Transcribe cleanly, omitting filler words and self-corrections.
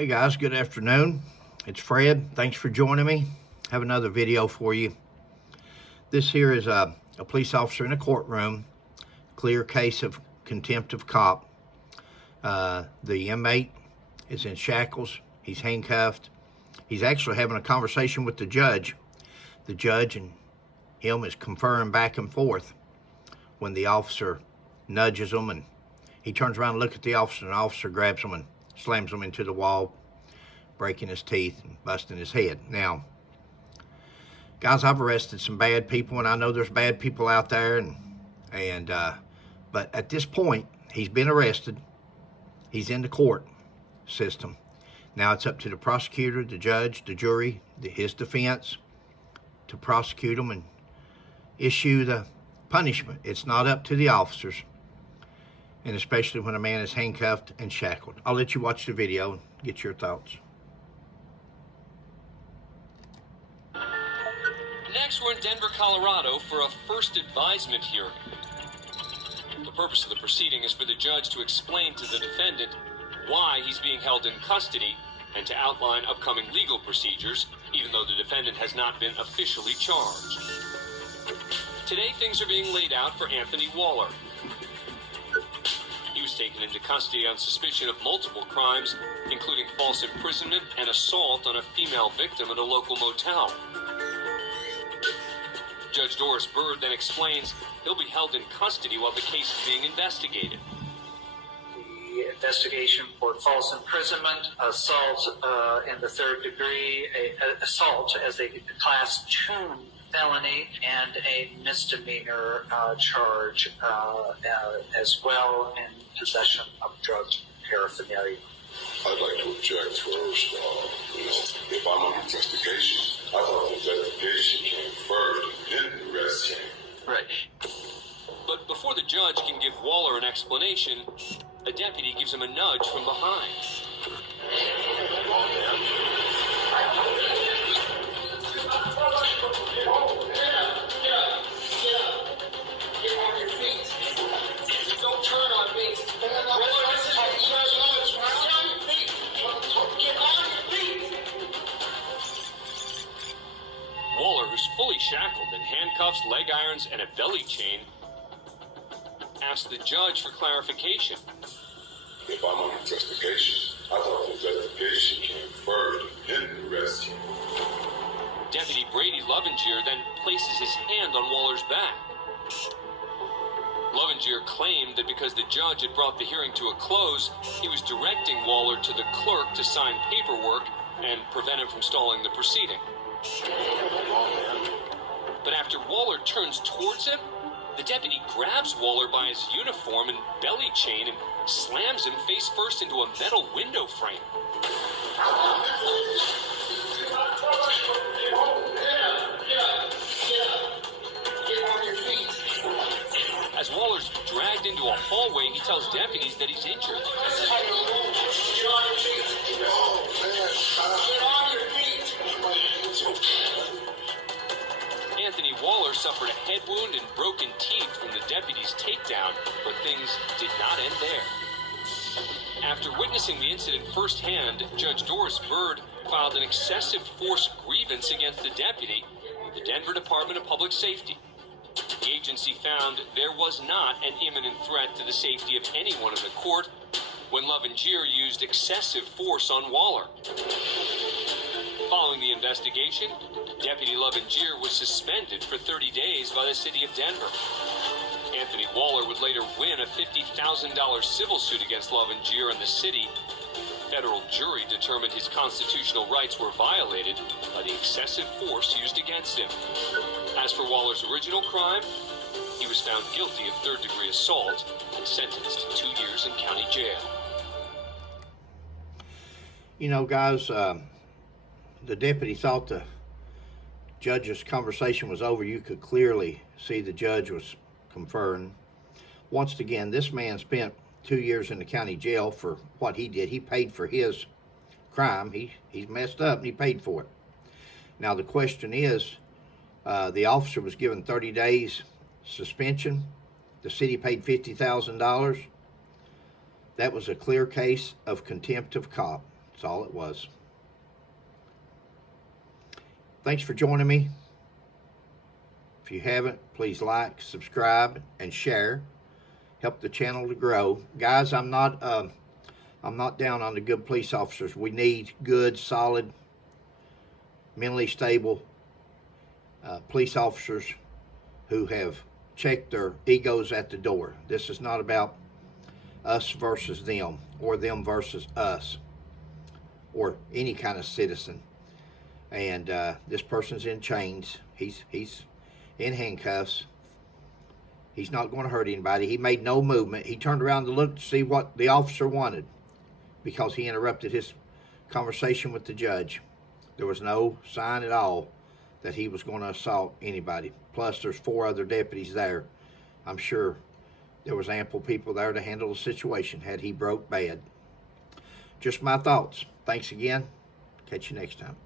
Hey guys, good afternoon. It's Fred. Thanks for joining me. I have another video for you. This here is a police officer in a courtroom. Clear case of contempt of cop. The inmate is in shackles. He's handcuffed. He's actually having a conversation with the judge. The judge and him is conferring back and forth when the officer nudges him, and he turns around and looks at the officer, and the officer grabs him and slams him into the wall, breaking his teeth and busting his head. Now, guys, I've arrested some bad people, and I know there's bad people out there, but at this point, he's been arrested. He's in the court system. Now it's up to the prosecutor, the judge, the jury, his defense to prosecute him and issue the punishment. It's not up to the officers, and especially when a man is handcuffed and shackled. I'll let you watch the video and get your thoughts. Next, we're in Denver, Colorado for a first advisement hearing. The purpose of the proceeding is for the judge to explain to the defendant why he's being held in custody and to outline upcoming legal procedures, even though the defendant has not been officially charged. Today, things are being laid out for Anthony Waller. He was taken into custody on suspicion of multiple crimes, including false imprisonment and assault on a female victim at a local motel. Judge Doris Bird then explains he'll be held in custody while the case is being investigated. The investigation for false imprisonment, assault in the third degree, assault as a class 2 felony, and a misdemeanor charge as well in possession of drug paraphernalia. I'd like to object first. If I'm under investigation, I thought the investigation came first, then the arrest came. Right. But before the judge can give Waller an explanation, a deputy gives him a nudge from behind. Don't turn on me. Waller, who's fully shackled in handcuffs, leg irons, and a belly chain, asked the judge for clarification. If I'm under investigation, I thought the investigation came first, then the arrest came. Deputy Brady Lovinger then places his hand on Waller's back. Lovinger claimed that because the judge had brought the hearing to a close, he was directing Waller to the clerk to sign paperwork and prevent him from stalling the proceeding. But after Waller turns towards him, the deputy grabs Waller by his uniform and belly chain and slams him face first into a metal window frame. As Waller's dragged into a hallway, he tells deputies that he's injured. Get on your feet. Get on your feet. Anthony Waller suffered a head wound and broken teeth from the deputy's takedown, but things did not end there. After witnessing the incident firsthand, Judge Doris Bird filed an excessive force grievance against the deputy with the Denver Department of Public Safety. The agency found there was not an imminent threat to the safety of anyone in the court when Lovinger used excessive force on Waller. Following the investigation, Deputy Lovinger was suspended for 30 days by the city of Denver. Anthony Waller would later win a $50,000 civil suit against Lovinger and the city. A federal jury determined his constitutional rights were violated by the excessive force used against him. As for Waller's original crime, he was found guilty of third-degree assault and sentenced to 2 years in county jail. You know, guys, the deputy thought the judge's conversation was over. You could clearly see the judge was conferring. Once again, this man spent 2 years in the county jail for what he did. He paid for his crime. He's messed up and he paid for it. Now the question is, the officer was given 30 days suspension. The city paid $50,000. That was a clear case of contempt of cop. That's all it was. Thanks for joining me. If you haven't, please like, subscribe, and share. Help the channel to grow. Guys, I'm not down on the good police officers. We need good, solid, mentally stable police officers who have checked their egos at the door. This is not about us versus them, or them versus us, or any kind of citizen. And this person's in chains. He's in handcuffs. He's not going to hurt anybody. He made no movement. He turned around to look to see what the officer wanted because he interrupted his conversation with the judge. There was no sign at all that he was going to assault anybody. Plus, there's 4 other deputies there. I'm sure there was ample people there to handle the situation had he broke bad. Just my thoughts. Thanks again. Catch you next time.